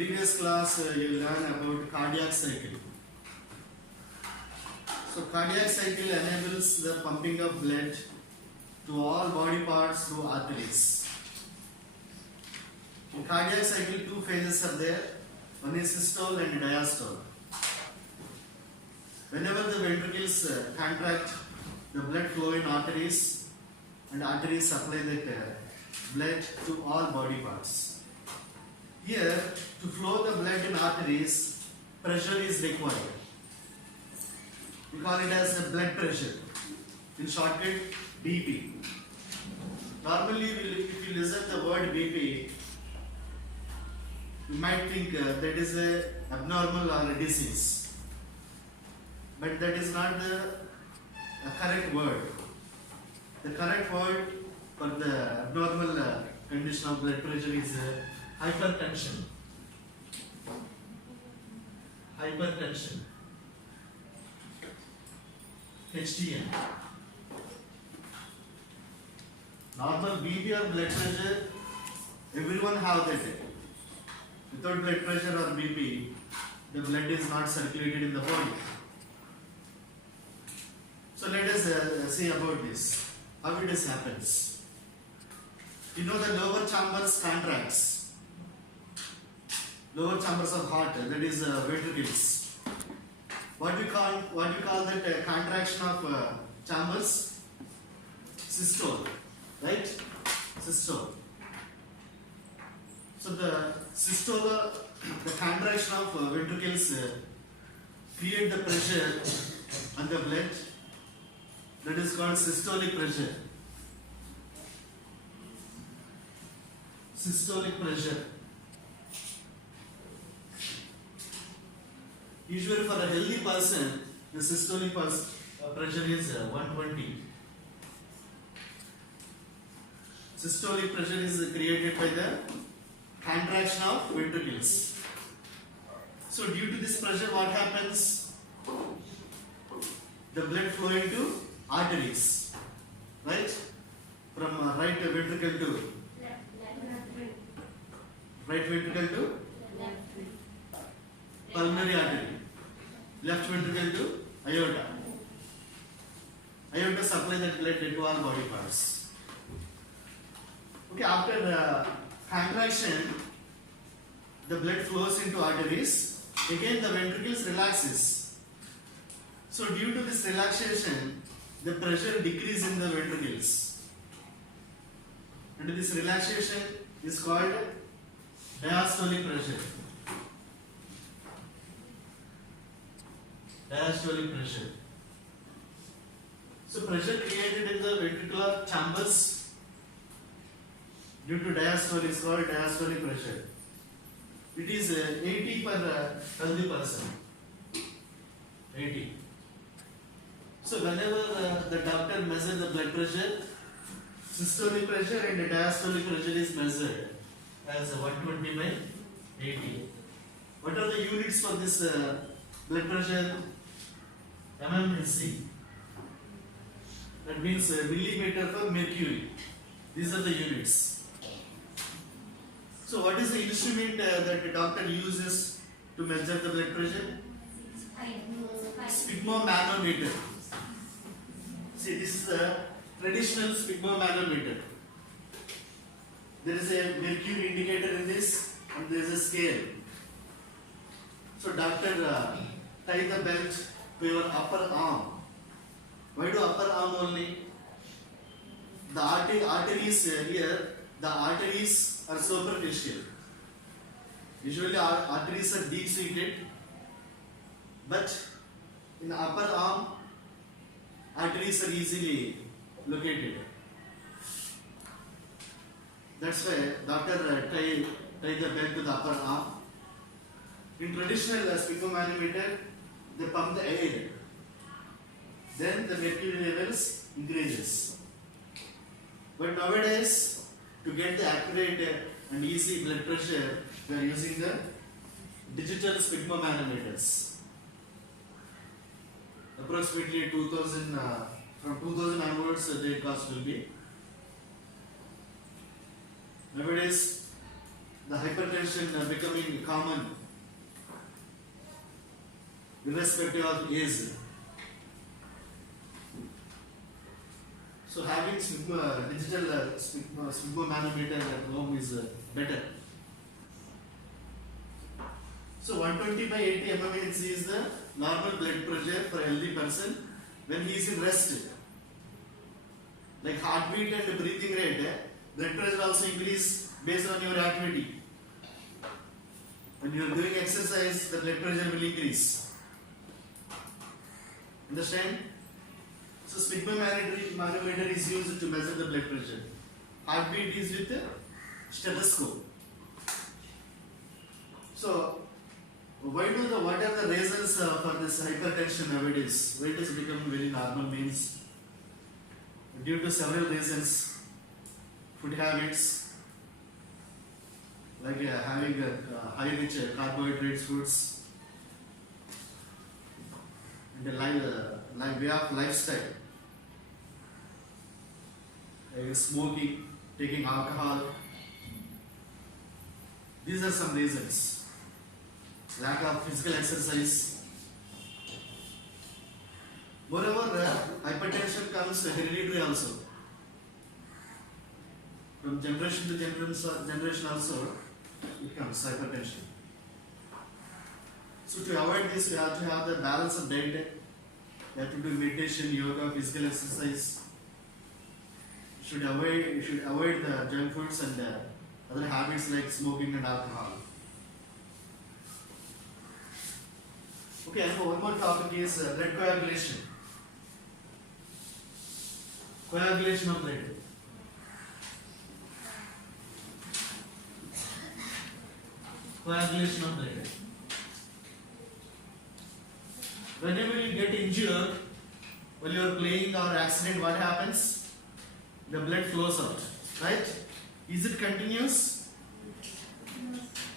previous class you learn about cardiac cycle. So cardiac cycle enables the pumping of blood to all body parts through arteries. In cardiac cycle, two phases are there. One is systole and diastole. Whenever the ventricles contract, the blood flow in arteries, and arteries supply the blood to all body parts. Here, to flow the blood in arteries, pressure is required. We call it as a blood pressure. In shortcut, BP. Normally, if you listen the word BP, you might think that is a abnormal or a disease. But that is not the correct word. The correct word for the abnormal condition of blood pressure is hypertension. Hypertension. HTN. Normal BP or blood pressure, everyone have that. Without blood pressure or BP, the blood is not circulated in the body. So let us see about this. How it happens. You know the lower chambers contracts. Lower chambers of heart, that is ventricles. What you call that contraction of chambers? Systole, right? Systole. So the systole, the contraction of ventricles create the pressure on the blood. That is called systolic pressure. Systolic pressure. Usually for a healthy person, the systolic pressure is 120. Systolic pressure is created by the contraction of ventricles. So due to this pressure, what happens? The blood flow into arteries, right? From right ventricle to right ventricle to pulmonary artery, left ventricle to aorta. Aorta supply that blood to all body parts. Okay, after contraction, the blood flows into arteries. Again, the ventricles relaxes. So due to this relaxation, the pressure decrease in the ventricles. And this relaxation is called diastolic pressure. Diastolic pressure. So pressure created in the ventricular chambers due to diastole is called diastolic pressure. It is 80 per healthy person. 80. So whenever the doctor measures the blood pressure, systolic pressure and diastolic pressure is measured as 120 by 80. What are the units for this blood pressure? mmHg. That means millimeter per mercury. These are the units. So what is the instrument that the doctor uses to measure the blood pressure? Sphygmomanometer. See, this is a traditional sphygmomanometer. There is a mercury indicator in this, and there is a scale. So doctor tie the belt to your upper arm. Why do upper arm only? The arteries here, the arteries are superficial. Usually arteries are deep seated, but in the upper arm, arteries are easily located. That's why doctor tie the belt to the upper arm. In traditional sphygmomanometer, they pump the air. Then the mercury levels increases. But nowadays, to get the accurate and easy blood pressure, we are using the digital sphygmomanometers. Approximately 2000, from 2000 onwards, the cost will be. Nowadays, the hypertension becoming common irrespective of age. So having digital sphygmomanometer at home is better. So 120 by 80 mmHg is the normal blood pressure for a healthy person when he is in rest. Like heartbeat and breathing rate, blood pressure also increase based on your activity. When you are doing exercise, the blood pressure will increase. Understand? So sphygmomanometer is used to measure the blood pressure. Heartbeat is with a stethoscope. So what are the reasons for this hypertension nowadays? Why it has become very normal means due to several reasons. Food habits, like having high rich carbohydrates foods, and the way of lifestyle, like smoking, taking alcohol. These are some reasons. Lack of physical exercise. Moreover, hypertension comes hereditary also. From generation to generation also, it comes hypertension. So to avoid this, we have to have the balance of diet. You have to do meditation, yoga, physical exercise. You should avoid the junk foods and other habits like smoking and alcohol. Okay, and one more topic is blood coagulation. Coagulation of blood. Coagulation of blood. Whenever you get injured while you are playing or accident, what happens? The blood flows out, right? Is it continuous?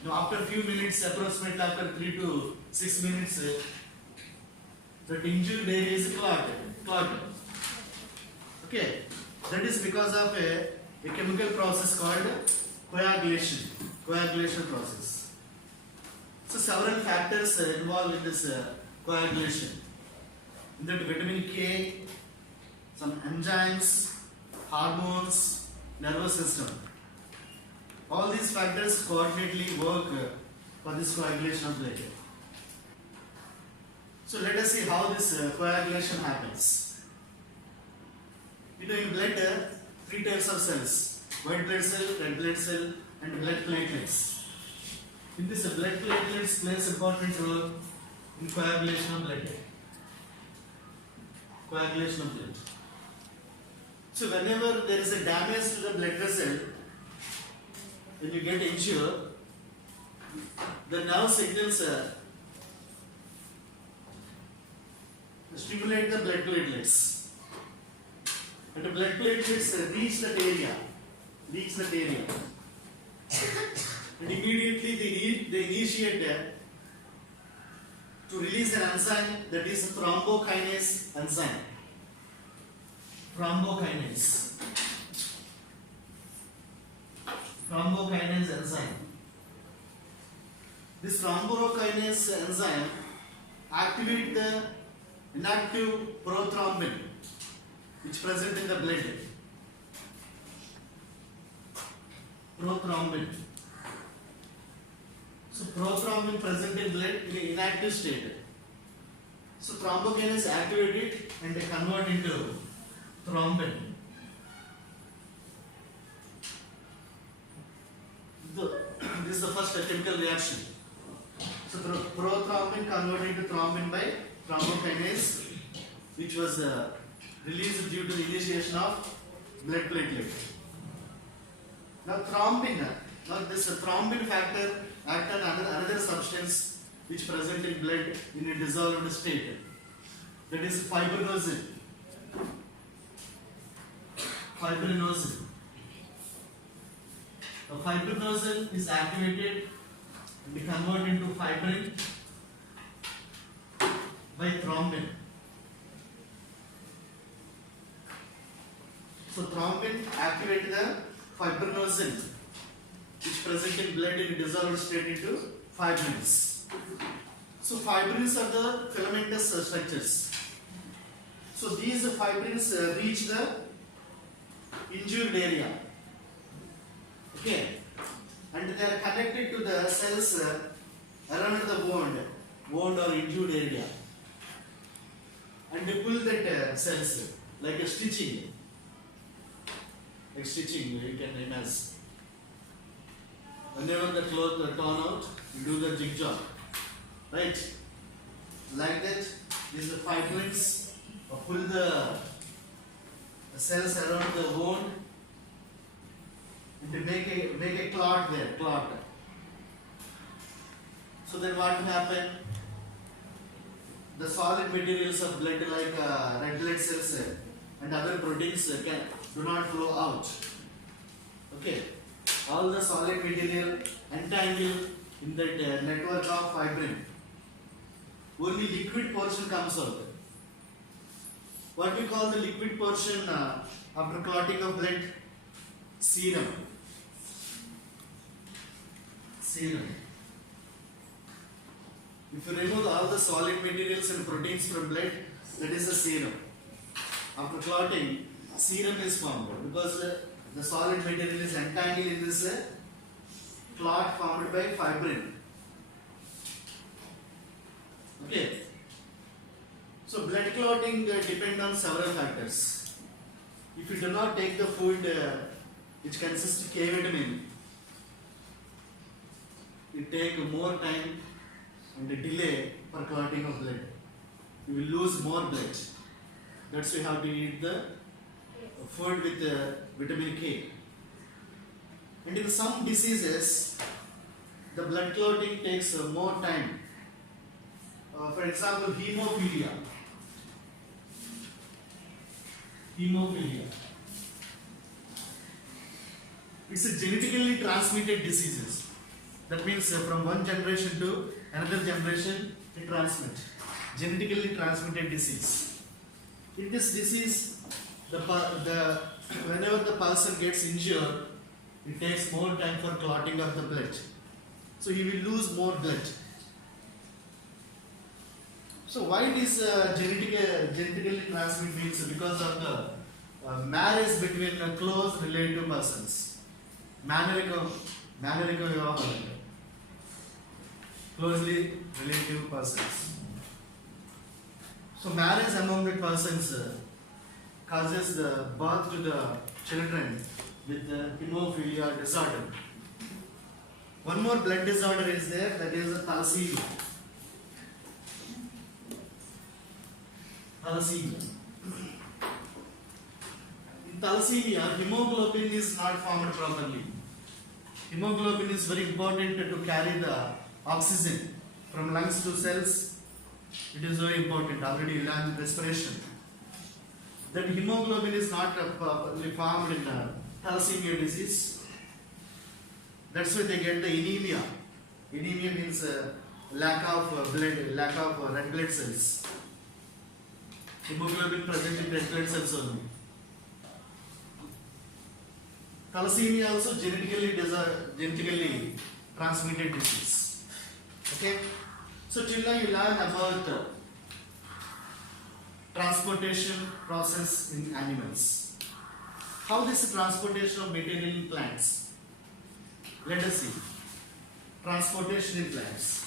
No, after a few minutes, approximately after 3 to 6 minutes, that injured area is clogged. Okay, that is because of a chemical process called coagulation process. So several factors involved in this coagulation. In that, vitamin K, some enzymes, hormones, nervous system. All these factors coordinately work for this coagulation of blood. So let us see how this coagulation happens. In blood, 3 types of cells: white blood cell, red blood cell, and blood platelets. In this, blood platelets plays important role in coagulation of blood. So whenever there is a damage to the blood vessel, when you get injured, the nerve signals stimulate the blood platelets, and the blood platelets reach that area, and immediately they initiate to release an enzyme, that is thrombokinase enzyme. Thrombokinase enzyme. This thrombokinase enzyme activate the inactive prothrombin, which present in the blood. Prothrombin. So prothrombin present in blood in an inactive state. So thrombokinase activate it and they convert into thrombin. This is the first chemical reaction. So prothrombin converted into thrombin by thrombokinase, which was released due to the initiation of blood platelet. Now this thrombin factor act on another substance which present in blood in a dissolved state. That is fibrinogen. The fibrinogen is activated and converted into fibrin by thrombin. So thrombin activate the fibrinogen which present in blood in dissolved state into fibrins. So fibrins are the filamentous structures. So these fibrins reach the injured area. Okay, and they are connected to the cells around the wound or injured area, and they pull that cells like a stitching. Like stitching, you can imagine. Whenever the cloth are torn out, you do the jigsaw, right? Like that, these are fibrins pull the cells around the wound and to make a clot there, clot. So then what will happen? The solid materials of blood like red blood cells and other proteins do not flow out. Okay, all the solid material entangle in that network of fibrin. Only liquid portion comes out. What we call the liquid portion after clotting of blood? Serum. Serum. If you remove all the solid materials and proteins from blood, that is the serum. After clotting, serum is formed because the solid material is entangled in this clot formed by fibrin. Okay. So blood clotting depends on several factors. If you do not take the food which consists of K vitamin, it takes more time and a delay for clotting of blood. You will lose more blood. That's why you have to eat the food with vitamin K. And in some diseases, the blood clotting takes more time. For example, hemophilia. Hemophilia. It's a genetically transmitted diseases. That means from one generation to another generation it transmits. Genetically transmitted disease. In this disease, whenever the person gets injured, it takes more time for clotting of the blood. So he will lose more blood. So why it is genetically transmitted means because of the marriage between close relative persons. Mannerika vyavaharam. Closely relative persons. So marriage among the persons causes the birth to the children with the hemophilia disorder. One more blood disorder is there, that is the thalassemia. Thalassemia. In thalassemia, hemoglobin is not formed properly. Hemoglobin is very important to carry the oxygen from lungs to cells. It is very important. Already learned respiration. That hemoglobin is not properly formed in thalassemia disease. That's why they get the anemia. Anemia means lack of blood, lack of red blood cells. Hemoglobin present in red blood cells only. Thalassemia also genetically transmitted disease. Okay. So till now you learn about transportation process in animals. How this transportation of material in plants? Let us see. Transportation in plants.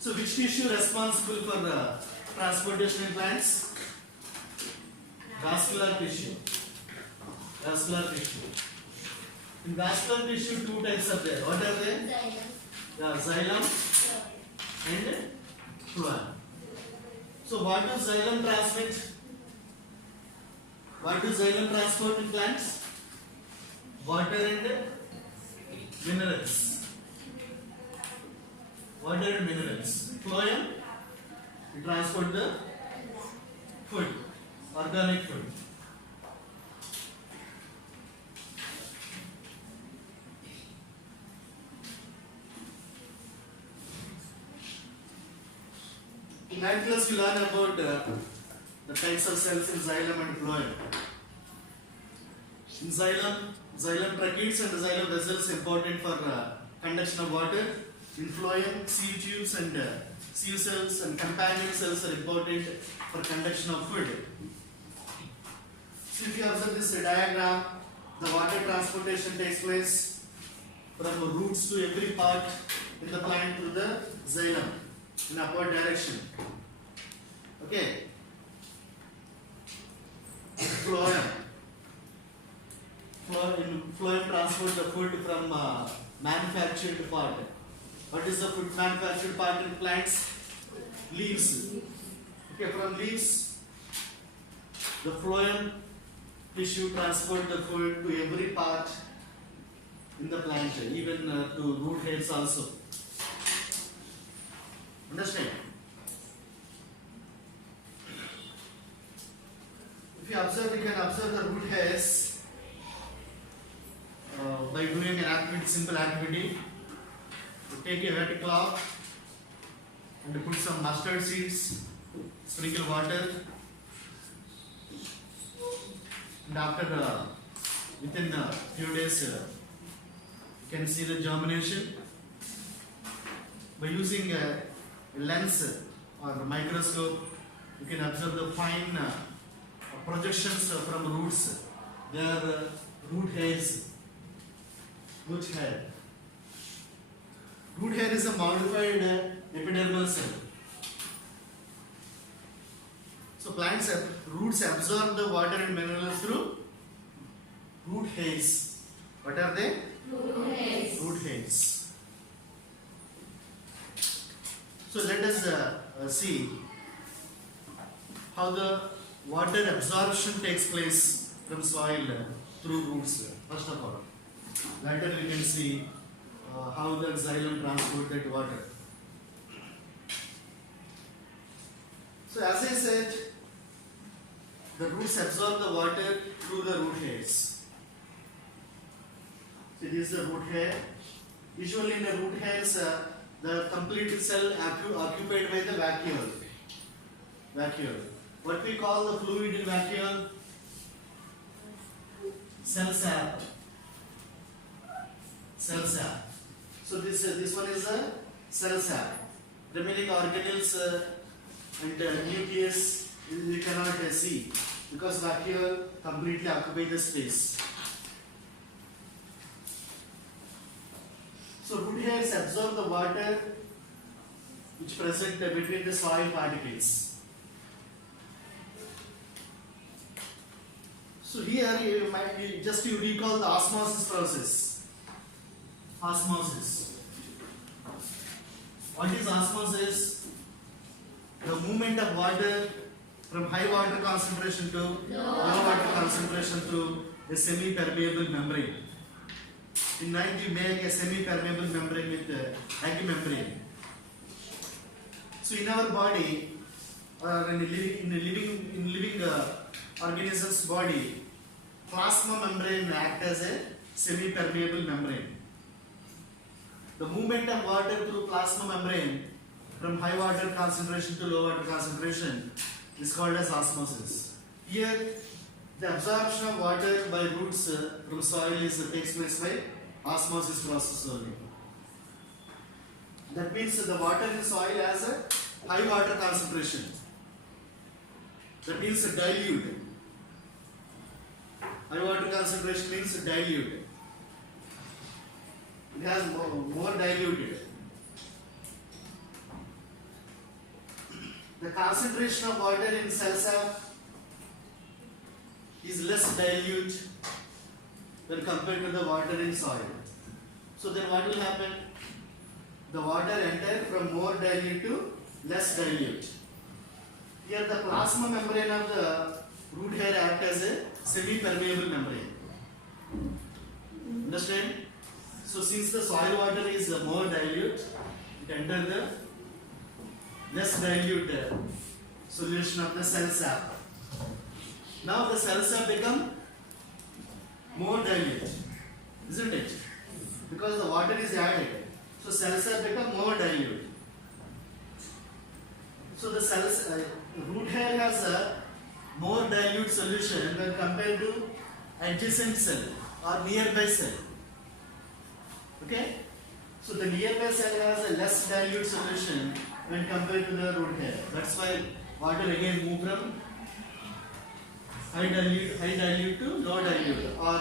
So which tissue responsible for transportation in plants? Vascular tissue. Vascular tissue. In vascular tissue, two types are there. What are they? Xylem and phloem. So what does xylem transmit? What does xylem transport in plants? Water and minerals. Water and minerals. Phloem, it transport the food, organic food. In 9th class, you learn about the types of cells in xylem and phloem. In xylem tracheids and xylem vessels important for conduction of water. In phloem, sieve tubes and sieve cells and companion cells are important for conduction of fluid. So if you observe this diagram, the water transportation takes place from the roots to every part in the plant through the xylem in upward direction. Okay. Phloem. Phloem transport the food from manufactured part. What is the food manufactured part in plants? Leaves. Okay, from leaves, the phloem tissue transport the food to every part in the plant, even to root hairs also. Understand? If you observe, you can observe the root hairs by doing an activity, simple activity. You take a wet cloth and put some mustard seeds, sprinkle water, and after within a few days you can see the germination. By using a lens or a microscope, you can observe the fine projections from roots. They are root hairs. Root hair. Root hair is a modified epidermal cell. So plants roots absorb the water and minerals through root hairs. What are they? Root hairs. Root hairs. So let us see how the water absorption takes place from soil through roots. First of all, later we can see how the xylem transported water. So as I said, the roots absorb the water through the root hairs. So this is the root hair. Usually in the root hairs, the complete cell occupied by the vacuole. Vacuole. What we call the fluid in vacuole? Cell sap. Cell sap. So this one is a cell sap. Remaining organelles and nucleus you cannot see because vacuole completely occupy the space. So root hairs absorb the water which present between the soil particles. So here you recall the osmosis process. Osmosis. What is osmosis? The movement of water from high water concentration to low water concentration through a semi-permeable membrane. In night you make a semi-permeable membrane with egg membrane. So in our body, in living organism's body, plasma membrane act as a semi-permeable membrane. The movement of water through plasma membrane from high water concentration to low water concentration is called as osmosis. Here, the absorption of water by roots from soil takes place by osmosis process only. That means the water in soil has a high water concentration. That means dilute. High water concentration means dilute. It has more diluted. The concentration of water in cell sap is less dilute when compared to the water in soil. So then what will happen? The water enter from more dilute to less dilute. Here the plasma membrane of the root hair act as a semi-permeable membrane. Understand? So since the soil water is more dilute, it enters the less dilute solution of the cell sap. Now the cell sap become more dilute, isn't it? Because the water is added. So cell sap become more dilute. So the cells, root hair has a more dilute solution when compared to adjacent cell or nearby cell. Okay? So the nearby cell has a less dilute solution when compared to the root hair. That's why water again move from high dilute to low dilute, or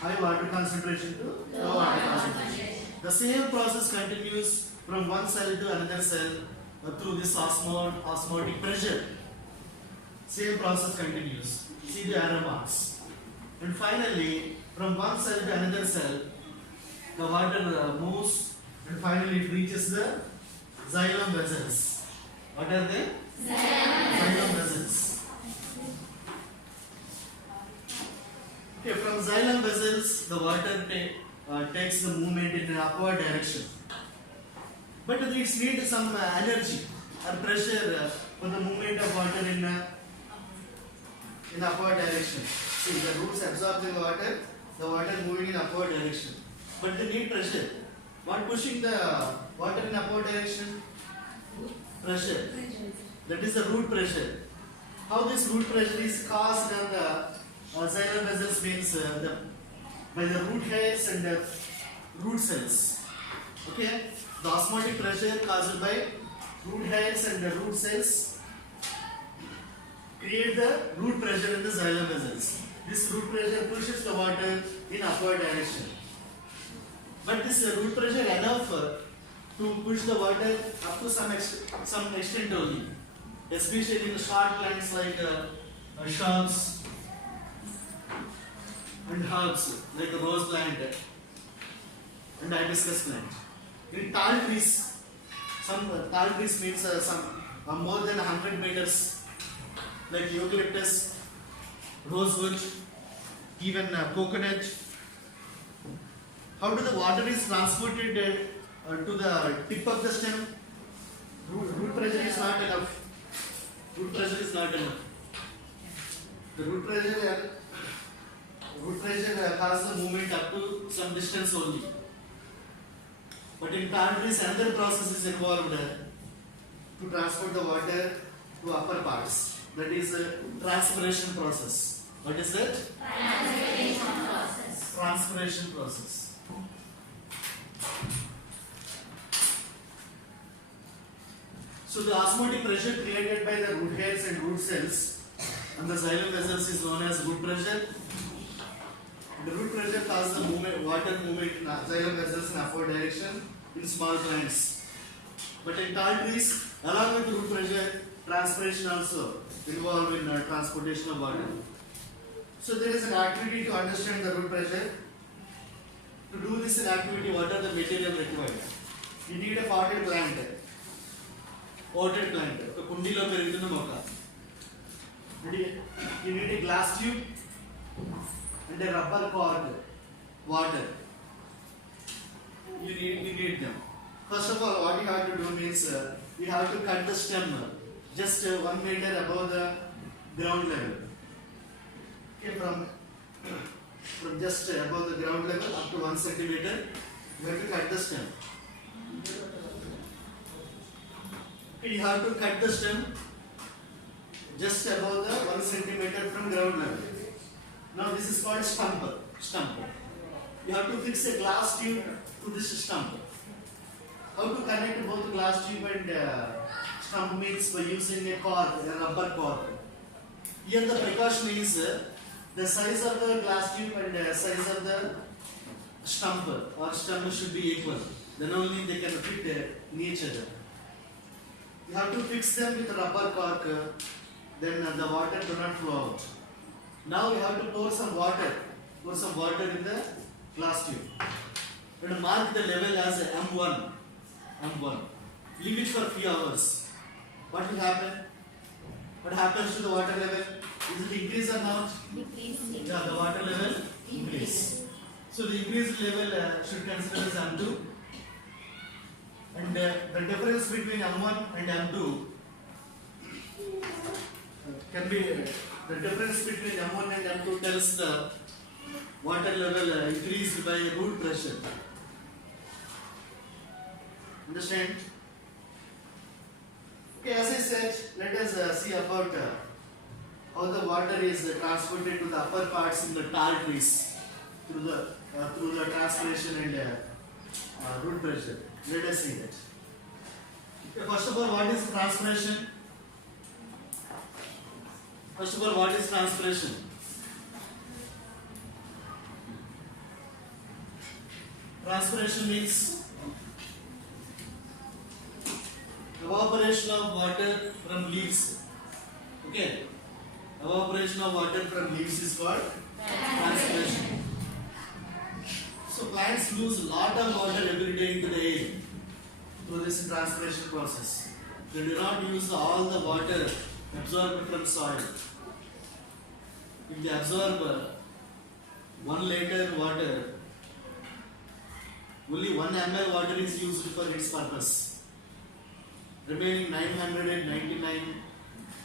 high water concentration to low water concentration. The same process continues from one cell to another cell through this osmotic pressure. Same process continues. See the arrow marks. And finally, from one cell to another cell, the water moves and finally it reaches the xylem vessels. What are they? Xylem vessels. Okay, from xylem vessels, the water takes the movement in an upward direction. But it needs some energy or pressure for the movement of water in upward direction. See, the roots absorb the water moving in upward direction. But they need pressure. What pushing the water in upward direction? Pressure. That is the root pressure. How this root pressure is caused on the xylem vessels means by the root hairs and the root cells. Okay? The osmotic pressure caused by root hairs and the root cells create the root pressure in the xylem vessels. This root pressure pushes the water in upward direction. But this root pressure enough to push the water up to some extent only, especially in the short plants like shrubs and herbs like the rose plant and hibiscus plant. In tall trees, some tall trees means some more than 100 meters, like eucalyptus, rosewood, even coconut. How do the water is transported to the tip of the stem? Root pressure is not enough. Root pressure is not enough. The root pressure causes the movement up to some distance only. But in plant trees, another process is involved to transport the water to upper parts. That is a transpiration process. What is that? Transpiration process. Transpiration process. So the osmotic pressure created by the root hairs and root cells and the xylem vessels is known as root pressure. The root pressure causes the water movement in xylem vessels in upward direction in small plants. But in tall trees, along with root pressure, transpiration also involved in transportation of water. So there is an activity to understand the root pressure. To do this activity, what are the material required? You need a potted plant. Potted plant. So kundilo perigutuna moka. You need a glass tube and a rubber cork, water. You need them. First of all, what you have to do means you have to cut the stem just 1 meter above the ground level. Okay, from just above the ground level up to 1 centimeter, you have to cut the stem. Okay, you have to cut the stem just above the 1 centimeter from ground level. Now this is called stump. You have to fix a glass tube to this stump. How to connect both glass tube and stump means by using a cork, a rubber cork. Here the precaution is the size of the glass tube and the size of the stump or stem should be equal. Then only they can fit in each other. You have to fix them with a rubber cork, then the water do not flow out. Now you have to pour some water in the glass tube. And mark the level as M1. Leave it for few hours. What will happen? What happens to the water level? Is it increase or not? Decrease. Yeah, the water level increase. So the increased level should consider as M2. And the difference between M1 and M2 can be the difference between M1 and M2 tells the water level increased by root pressure. Understand? Okay, as I said, let us see about how the water is transported to the upper parts in the tall trees through the transpiration and root pressure. Let us see that. Okay, first of all, what is transpiration? First of all, what is transpiration? Transpiration means evaporation of water from leaves. Okay, evaporation of water from leaves is called transpiration. So plants lose a lot of water every day into the air through this transpiration process. They do not use all the water absorbed from soil. If they absorb 1 liter water, only 1 ml water is used for its purpose. Remaining 999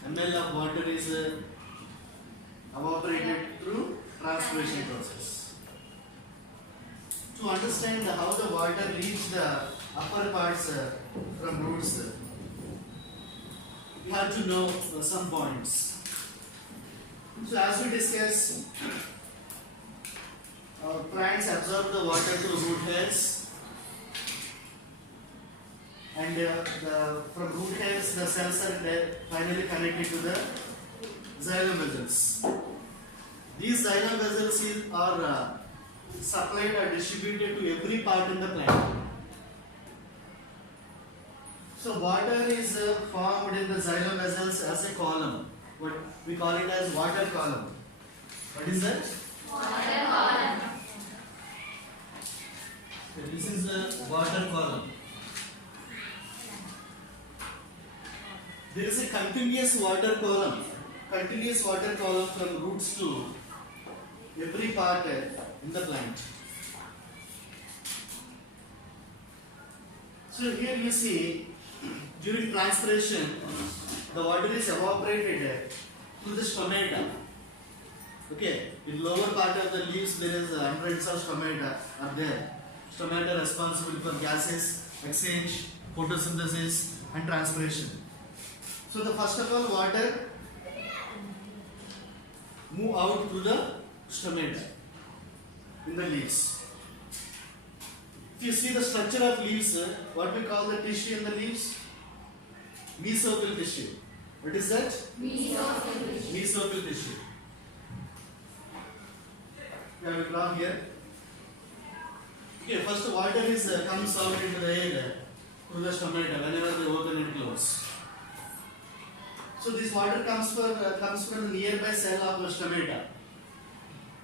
ml of water is evaporated through transpiration process. To understand how the water reaches the upper parts from roots, we have to know some points. So as we discussed, plants absorb the water through root hairs, and from root hairs the cells are finally connected to the xylem vessels. These xylem vessels are supplied or distributed to every part in the plant. So water is formed in the xylem vessels as a column. What we call it as water column. What is that? Water column. Okay, this is the water column. There is a continuous water column. Continuous water column from roots to every part in the plant. So here you see, during transpiration, the water is evaporated through the stomata. Okay, in lower part of the leaves there is hundreds of stomata are there. Stomata responsible for gases, exchange, photosynthesis and transpiration. So the first of all water move out through the stomata in the leaves. If you see the structure of leaves, what we call the tissue in the leaves? Mesophyll tissue. What is that? Mesophyll tissue. We have to draw here. Okay, first water is comes out into the air through the stomata whenever they open and close. So this water comes from the nearby cell of the stomata.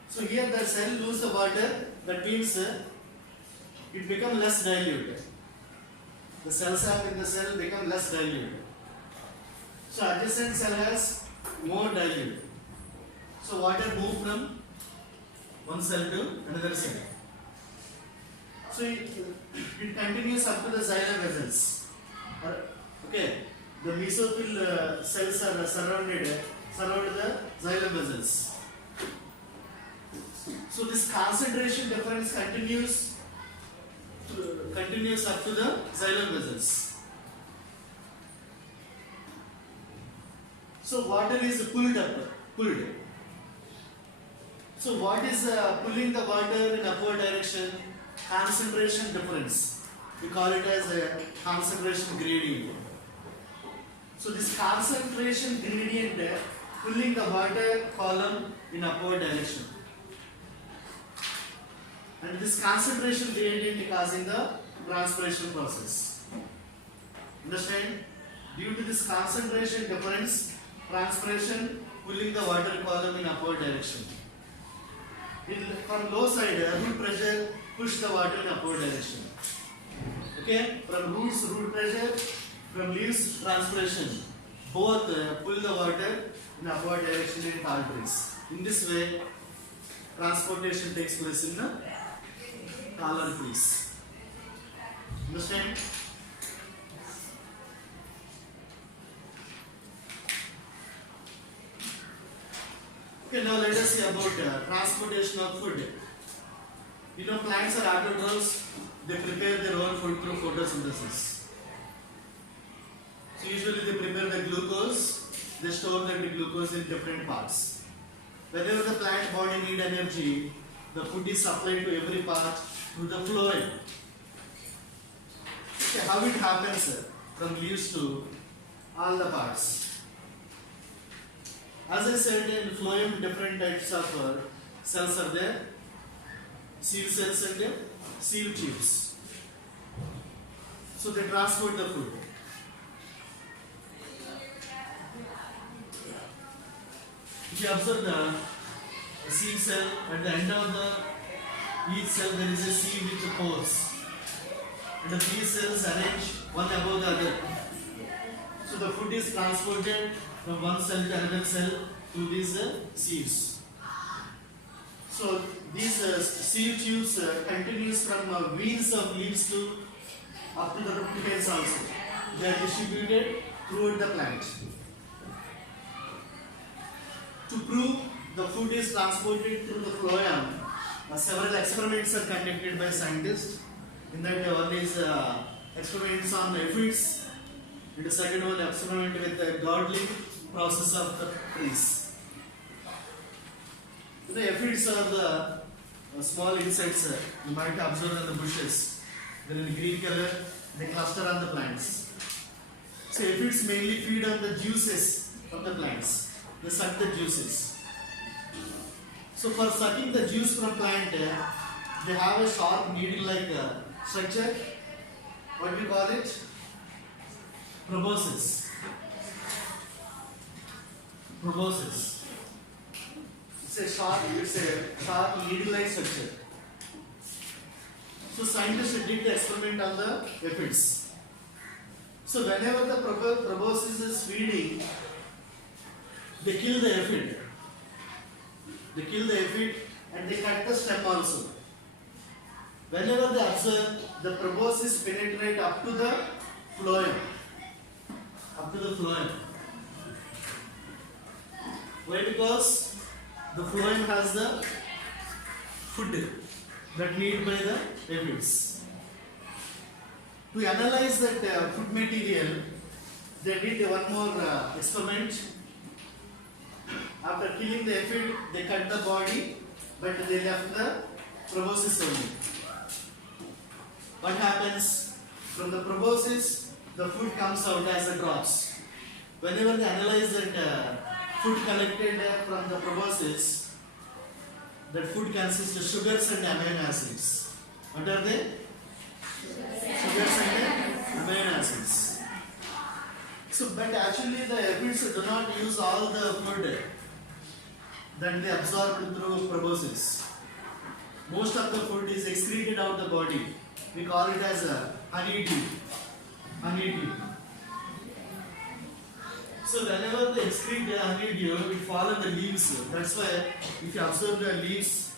So here the cell lose the water, that means it become less dilute. The cells in the cell become less dilute. So adjacent cell has more dilute. So water move from one cell to another cell. So it continues up to the xylem vessels. Okay, the mesophyll cells are surround the xylem vessels. So this concentration difference continues up to the xylem vessels. So water is pulled. So what is pulling the water in upward direction? Concentration difference. We call it as a concentration gradient. So this concentration gradient pulling the water column in upward direction. And this concentration gradient causing the transpiration process. Understand? Due to this concentration difference, transpiration pulling the water column in upward direction. From low side, root pressure push the water in upward direction. Okay? From roots, root pressure, from leaves, transpiration. Both pull the water in upward direction in tall trees. In this way, transportation takes place in the taller trees. Understand? Okay, now let us see about transportation of food. You know, plants are autotrophs, they prepare their own food through photosynthesis. So usually they prepare the glucose, they store store that glucose in different parts. Whenever the plant body need energy, the food is supplied to every part through the phloem. Okay, how it happens from leaves to all the parts. As I said, in phloem different types of cells are there. Seed cells and seed tubes. So they transport the food. If you observe the seed cell, at the end of each cell there is a seed with the pores. And these cells arrange one above the other. So the food is transported from one cell to another cell through these seeds. So these seed tubes continues from veins of leaves to up to the root also. They are distributed throughout the plant. To prove the food is transported through the phloem, several experiments are conducted by scientists. In that one is experiments on aphids, and the second one experiment with the girdling process of the trees. The aphids are the small insects you might observe in the bushes. They are in green color, they cluster on the plants. So aphids mainly feed on the juices of the plants. They suck the juices. So for sucking the juice from plant, they have a sharp needle-like structure. What do you call it? Proboscis. Proboscis. It's a sharp needle-like structure. So scientists did the experiment on the aphids. So whenever the proboscis is feeding, they kill the aphid. They kill the aphid and they cut the stem also. Whenever they observe, the proboscis penetrate up to the phloem. Up to the phloem. Why? Because the phloem has the food that need by the aphids. To analyze that food material, they did one more experiment. After killing the aphid, they cut the body, but they left the proboscis only. What happens? From the proboscis, the food comes out as a drops. Whenever they analyze that food collected from the proboscis, that food consists of sugars and amino acids. What are they? Sugars and amino acids. So, but actually the aphids do not use all the food that they absorb through proboscis. Most of the food is excreted out the body. We call it as a honeydew. Honeydew. So whenever they excrete the honeydew, it falls on the leaves. That's why if you observe the leaves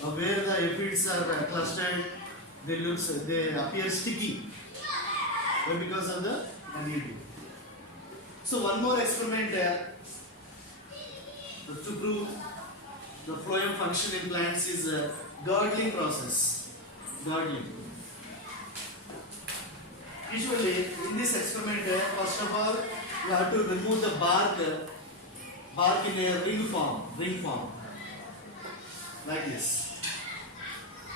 where the aphids are clustered, they appear sticky. Why? Because of the honeydew. So one more experiment to prove the phloem function in plants is a girdling process. Girdling. Usually in this experiment, first of all, you have to remove the bark in a ring form, like this.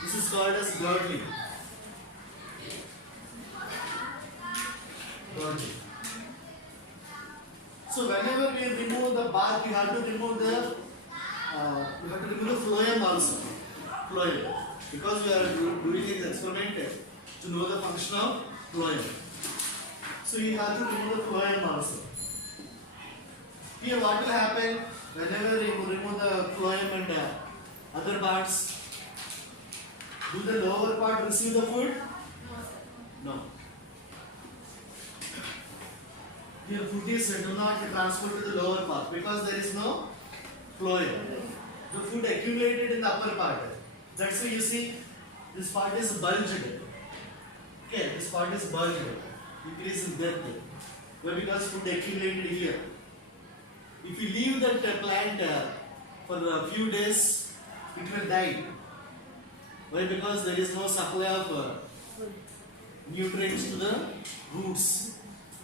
This is called as girdling. Girdling. So whenever we remove the bark, you have to remove the phloem also. Phloem. Because we are doing this experiment to know the function of phloem. So you have to remove the phloem also. Here what will happen whenever you remove the phloem and other parts? Do the lower part receive the food? No. Here food is do not transfer to the lower part because there is no phloem. The food accumulated in the upper part. That's why you see this part is bulged. Okay, this part is bulged. Increase in depth. Why? Because food accumulated here. If you leave that plant for a few days, it will die. Why? Because there is no supply of nutrients to the roots.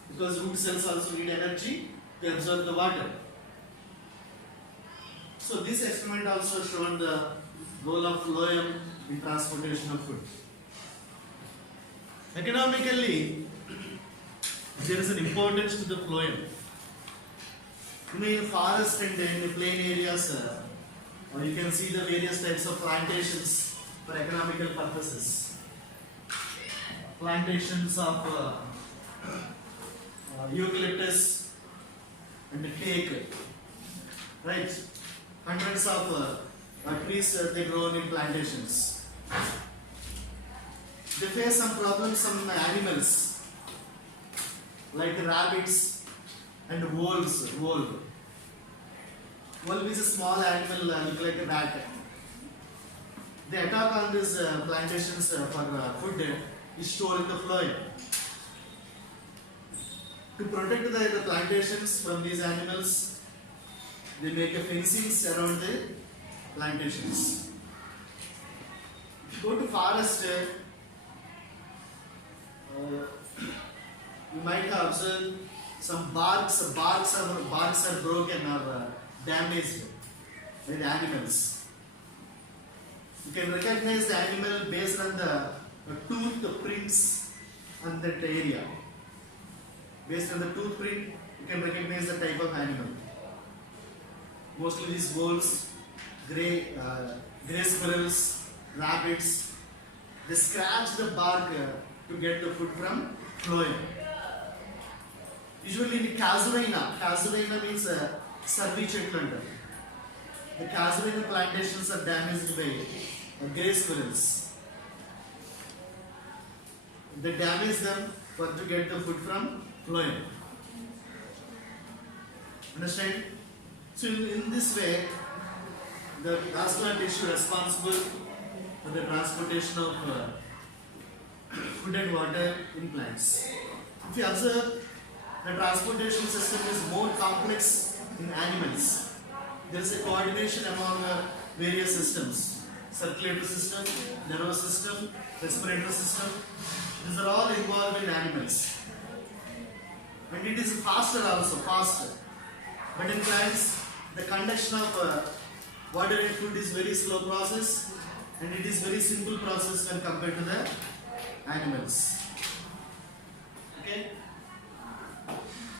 Because root cells also need energy to absorb the water. So this experiment also shown the role of phloem in transportation of food. Economically, there is an importance to the phloem. In forest and in the plain areas, you can see the various types of plantations for economical purposes. Plantations of eucalyptus and teak, right? Hundreds of trees they grown in plantations. They face some problems, some animals like rabbits and wolves. Wolf is a small animal, look like a rat. They attack on these plantations for food is stored in the phloem. To protect the plantations from these animals, they make a fencings around the plantations. If you go to forest, you might have observed some barks are broken or damaged by the animals. You can recognize the animal based on the tooth prints on that area. Based on the tooth print, you can recognize the type of animal. Mostly these wolves, grey squirrels, rabbits, they scratch the bark to get the food from phloem. Usually in casuarina means sarvi chetlu antaru. The casuarina plantations are damaged by grey squirrels. They damage them to get the food from phloem. Understand? So in this way, the vascular tissue responsible for the transportation of food and water in plants. If you observe, the transportation system is more complex in animals. There is a coordination among various systems: circulatory system, nervous system, respiratory system. These are all involved in animals. And it is faster. But in plants, the conduction of water and food is very slow process, and it is very simple process when compared to the animals.